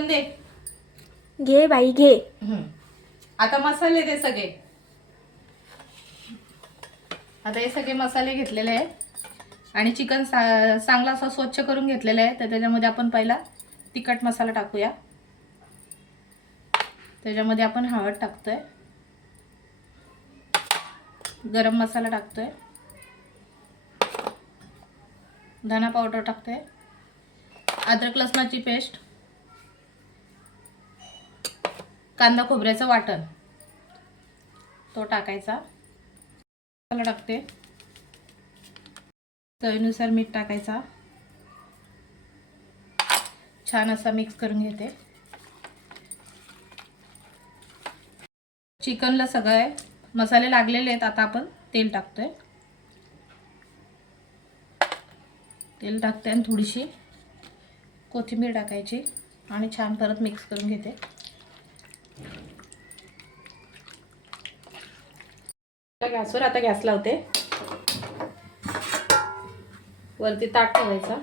दे घे बाई घे. आता मसाले दे सगळे. आता हे सगळे मसाले घेतलेले आहेत आणि चिकन चांगला असं स्वच्छ करून घेतलेलं आहे. तर त्याच्यामध्ये आपण पहिला तिखट मसाला टाकूया. त्याच्यामध्ये आपण हळद टाकतोय, गरम मसाला टाकतोय, धना पावडर टाकतोय, अद्रक लसणाची पेस्ट, कांदा खोबऱ्याचं वाटण तो टाकायचा, मसाला टाकते, चवीनुसार मीठ टाकायचा, छान असा मिक्स करून घेते. चिकनला सगळे मसाले लागलेले आहेत. आता आपण तेल टाकतोय, तेल टाकते आणि थोडीशी कोथिंबीर टाकायची आणि छान परत मिक्स करून घेते. गॅसवर आता गॅस लावते. वरती ताट ठेवायचा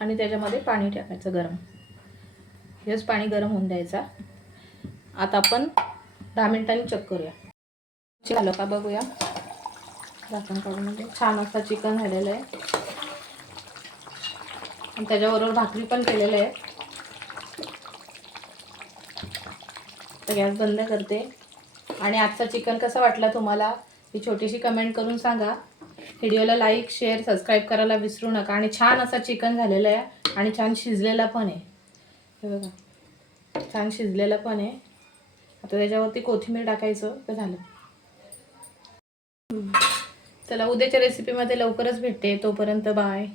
आणि त्याच्यामध्ये पाणी टाकायचं गरम. हेच पाणी गरम होऊन द्यायचा. आता आपण 10 मिनिटांनी चेक करूया. झालं का बघूया. झाकण काढून म्हणजे छान असा चिकन झालेलं आहे आणि त्याच्याबरोबर भाकरी पण केलेलं आहे. तर गॅस बंद करते आणि आजचा चिकन कसा वाटला तुम्हाला ही छोटीशी कमेंट करून सांगा. व्हिडिओला लाईक शेअर सबस्क्राईब करायला विसरू नका. आणि छान असा चिकन झालेला आहे आणि छान शिजलेला पण आहे. हे बघा छान शिजलेला पण आहे. आता त्याच्यावरती कोथिंबीर टाकायचं तर झालं. चला उद्याच्या रेसिपीमध्ये लवकरच भेटते. तोपर्यंत बाय.